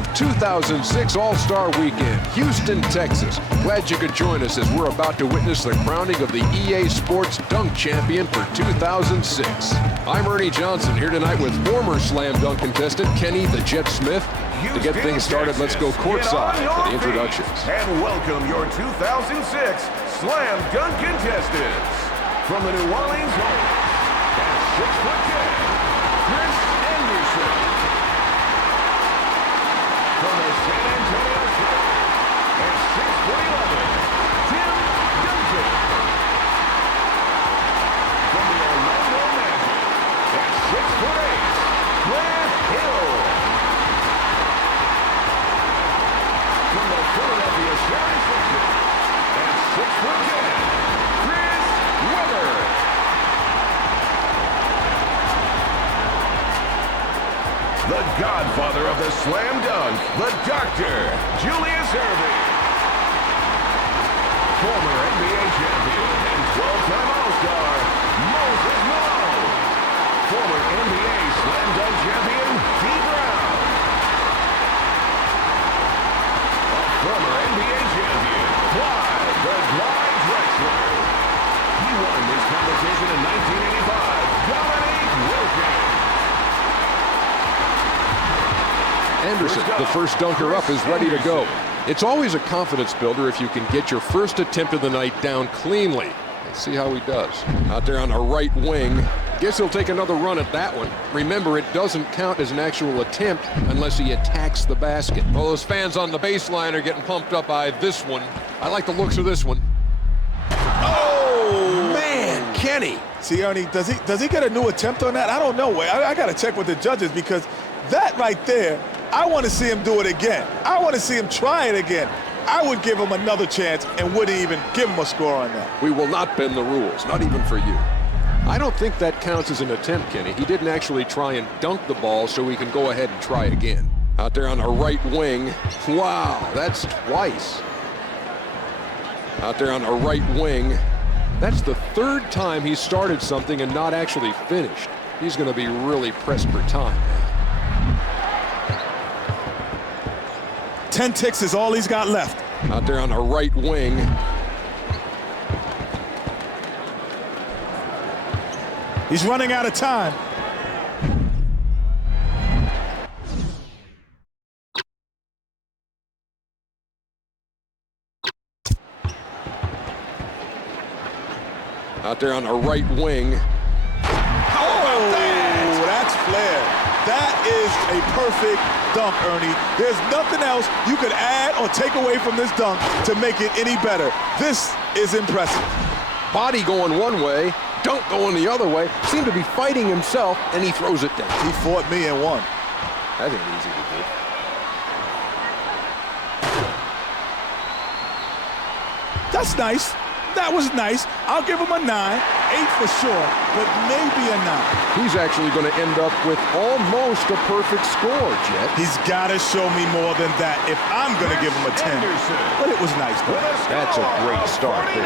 of 2006 All-Star Weekend, Houston, Texas. Glad you could join us as we're about to witness the crowning of the EA Sports Dunk Champion for 2006. I'm Ernie Johnson, here tonight with former slam dunk contestant Kenny the Jet Smith. To get things started, let's go courtside for the introductions. And welcome your 2006 Slam Dunk contestants. From the New Orleans home, at 6'10", Chris Anderson. From the San Antonio Spurs, at 6'11", Tim Duncan. From the Orlando Magic, at 6'8", Grant Hill. From the Philadelphia 76ers, at 6'10", Chris Webber. The godfather of the slam dunk, the Dr. Julius Erving. Former NBA champion and 12-time All-Star, Moses Malone. Former NBA slam dunk champion, Dee Brown. A former NBA champion, Clyde the Glide Drexler. He won this competition in 1985, Dominique Wilkins. Anderson, the first dunker up, is ready to go. It's always a confidence builder if you can get your first attempt of the night down cleanly. Let's see how he does. Out there on the right wing. Guess he'll take another run at that one. Remember, it doesn't count as an actual attempt unless he attacks the basket. Well, those fans on the baseline are getting pumped up by this one. I like the looks of this one. Oh, man, Kenny. See, Ernie, does he get a new attempt on that? I don't know. I got to check with the judges because that right there, I want to see him do it again. I want to see him try it again. I would give him another chance and wouldn't even give him a score on that. We will not bend the rules, not even for you. I don't think that counts as an attempt, Kenny. He didn't actually try and dunk the ball, so he can go ahead and try again. Out there on the right wing. Wow, that's twice. Out there on the right wing. That's the third time he started something and not actually finished. He's going to be really pressed for time now. 10 ticks is all he's got left. Out there on the right wing. He's running out of time. Out there on the right wing. Oh, that's flair. That is a perfect dunk, Ernie. There's nothing else you could add or take away from this dunk to make it any better. This is impressive. Body going one way, dunk going the other way. Seemed to be fighting himself, and he throws it down. He fought me and won. That ain't easy to do. That's nice. That was nice. I'll give him a 9. 8 for sure, but maybe a 9. He's actually going to end up with almost a perfect score, Jet. He's got to show me more than that if I'm going to give him a 10. But it was nice, though. That's a great start there.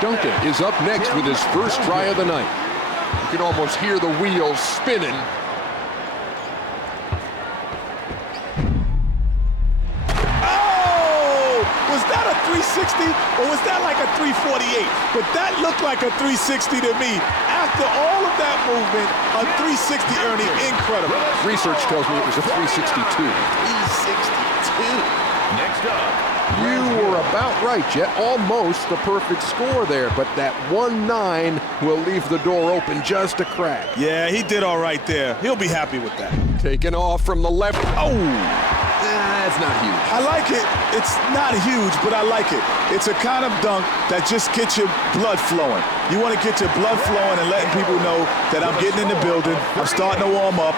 Duncan is up next with his first try of the night. You can almost hear the wheels spinning. Was that a 360 or was that like a 348? But that looked like a 360 to me. After all of that movement, a 360, Ernie, incredible. Research tells me it was a 362. 362. Next up. You were about right, Jet. Almost a perfect score there, but that 1-9 will leave the door open just a crack. Yeah, he did all right there. He'll be happy with that. Taken off from the left. Oh! That's not huge. I like it. It's not huge, but I like it. It's a kind of dunk that just gets your blood flowing. You want to get your blood flowing and letting people know that I'm getting in the building, I'm starting to warm up,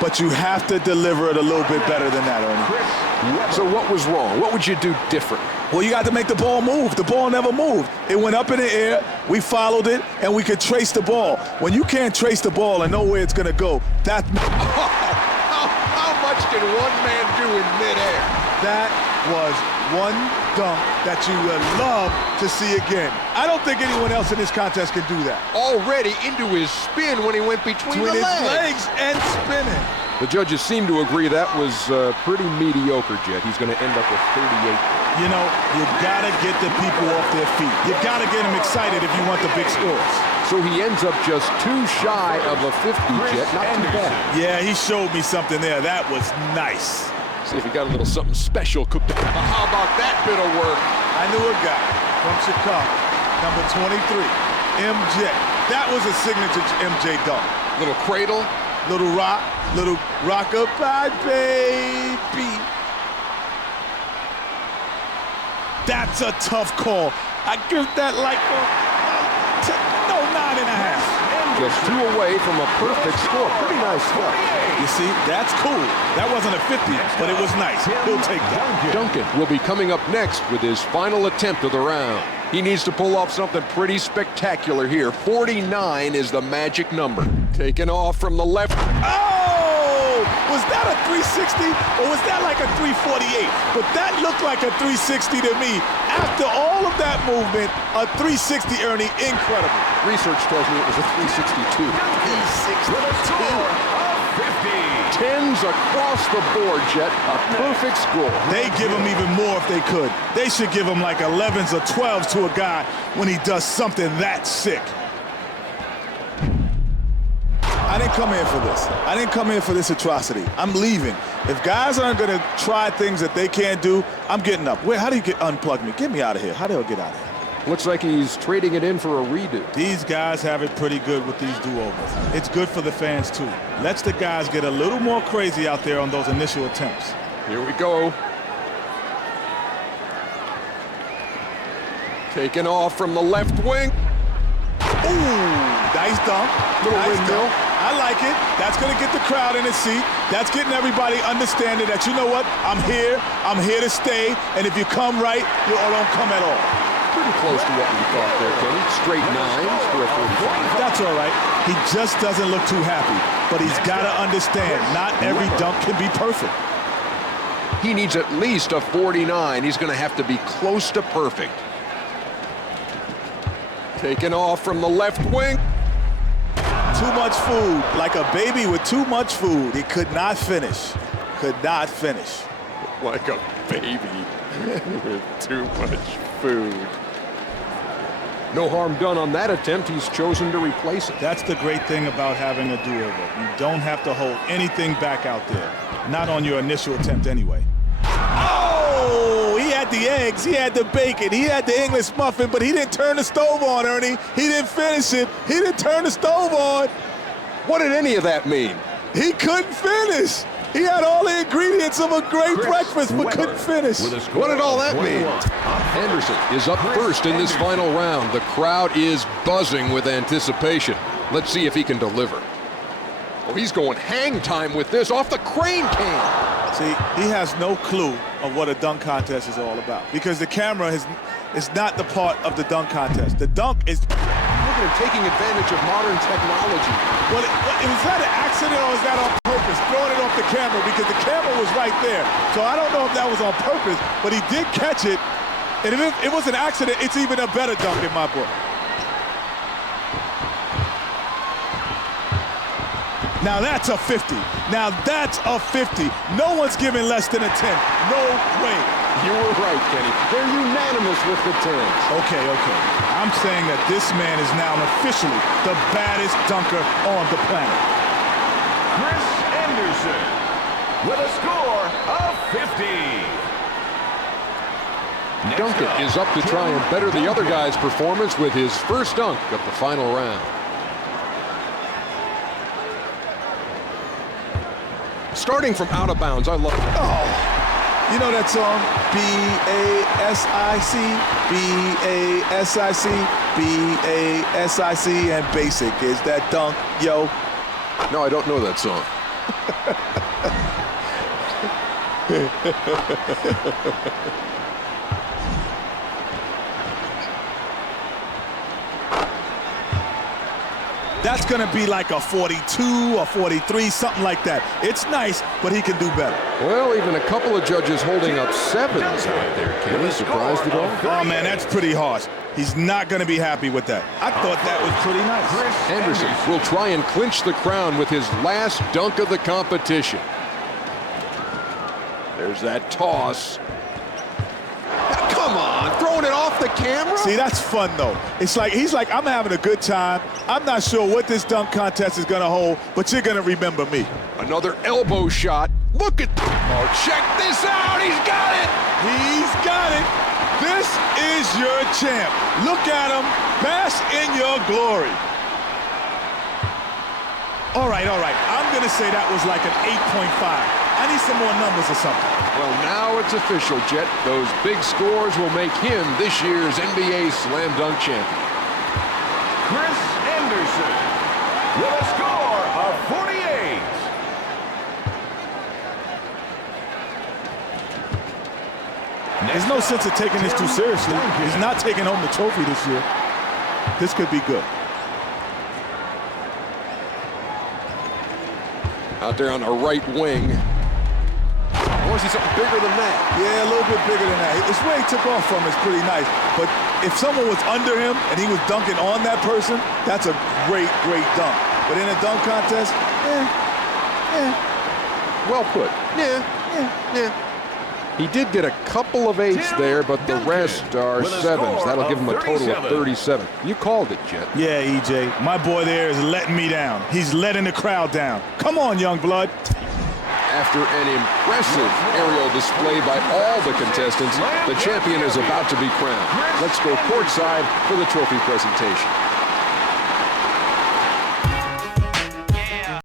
but you have to deliver it a little bit better than that, Ernie. So what was wrong? What would you do different? Well, you got to make the ball move. The ball never moved. It went up in the air, we followed it, and we could trace the ball. When you can't trace the ball and know where it's going to go, that's... How much can one man do in midair? That was one dunk that you would love to see again. I don't think anyone else in this contest can do that. Already into his spin when he went between With the his legs. legs and spinning. The judges seem to agree that was pretty mediocre, Jet. He's going to end up with 38. You know, you gotta get the people off their feet. You gotta get them excited if you want the big scores. So he ends up just 2 shy of a 50, Jet. Not too bad. Yeah, he showed me something there. That was nice. See if he got a little something special cooked up. How about that bit of work? I knew a guy from Chicago, number 23, MJ. That was a signature MJ dunk. Little cradle. Little rock-a-bye, baby. That's a tough call. I give that like a 9.5. Just 2 away from a perfect score. Pretty nice stuff. You see, that's cool. That wasn't a 50, but it was nice. He'll take that. Duncan will be coming up next with his final attempt of the round. He needs to pull off something pretty spectacular here. 49 is the magic number. Taken off from the left. Oh! Was that a 360 or was that like a 348? But that looked like a 360 to me. After all of that movement, a 360, Ernie, incredible. Research tells me it was a 362. 362. 10s across the board, Jet. A perfect score. They give him even more if they could. They should give him like 11s or 12s to a guy when he does something that sick. I didn't come here for this. I didn't come here for this atrocity. I'm leaving. If guys aren't going to try things that they can't do, I'm getting up. How do you unplug me? Get me out of here. How do I get out of here? Looks like he's trading it in for a redo. These guys have it pretty good with these do-overs. It's good for the fans, too. Lets the guys get a little more crazy out there on those initial attempts. Here we go. Taken off from the left wing. Ooh, nice dunk. Little nice windmill. Dunk. I like it. That's going to get the crowd in its seat. That's getting everybody understanding that, you know what, I'm here to stay, and if you come right, you don't come at all. Pretty close to what we thought there, Kenny. Straight 9s for a 45. That's all right. He just doesn't look too happy, but he's got to understand, not every dunk can be perfect. He needs at least a 49. He's going to have to be close to perfect. Taken off from the left wing. Too much food, like a baby with too much food. He could not finish. Could not finish. Like a baby with too much food. No harm done on that attempt. He's chosen to replace it. That's the great thing about having a do-over. You don't have to hold anything back out there. Not on your initial attempt anyway. Oh, he had the eggs, he had the bacon, he had the English muffin, but he didn't turn the stove on, Ernie. He didn't finish it. He didn't turn the stove on. What did any of that mean? He couldn't finish. He had all the ingredients of a great breakfast, but couldn't finish. What did all that mean? Anderson is up first in this final round. The crowd is buzzing with anticipation. Let's see if he can deliver. Oh, he's going hang time with this off the crane can. See, he has no clue of what a dunk contest is all about because the camera is not the part of the dunk contest. The dunk is... Look at him taking advantage of modern technology. Well, was that an accident or was that on purpose, throwing it off the camera? Because the camera was right there. So I don't know if that was on purpose, but he did catch it. And if it was an accident, it's even a better dunk in my book. Now that's a 50. Now that's a 50. No one's giving less than a 10. No way. You were right, Kenny. They're unanimous with the 10s. Okay. I'm saying that this man is now officially the baddest dunker on the planet. Chris Anderson with a score of 50. Duncan is up to try and better the other guy's performance with his first dunk of the final round. Starting from out of bounds, I love it. Oh, you know that song? B-A-S-I-C, B-A-S-I-C, B-A-S-I-C, and basic is that dunk, yo. No, I don't know that song. that's going to be like a 42 or 43, something like that. It's nice, but he can do better. Well, even a couple of judges holding up 7s out there. Can he surprise the ball? Oh, man, that's pretty harsh. He's not going to be happy with that. I thought that was pretty nice. Anderson will try and clinch the crown with his last dunk of the competition. There's that toss. Come on, throwing it off the camera? See, that's fun, though. It's like, he's like, I'm having a good time. I'm not sure what this dunk contest is going to hold, but you're going to remember me. Another elbow shot. Look at, oh, check this out. He's got it. He's got it. This is your champ. Look at him. Bask in your glory. All right. I'm going to say that was like an 8.5. I need some more numbers or something. Well, now it's official, Jet. Those big scores will make him this year's NBA Slam Dunk champion. Chris Anderson with a score of 48. There's no sense of taking this too seriously. He's not taking home the trophy this year. This could be good. Out there on the right wing. I want to see something bigger than that. Yeah, a little bit bigger than that. It's where he took off from is pretty nice. But if someone was under him and he was dunking on that person, that's a great dunk. But in a dunk contest, Well put. Yeah. He did get a couple of 8s there, but the rest are 7s. That'll give him a total of 37. You called it, Jet. Yeah, EJ. My boy there is letting me down. He's letting the crowd down. Come on, young blood. After an impressive aerial display by all the contestants, the champion is about to be crowned. Let's go courtside for the trophy presentation.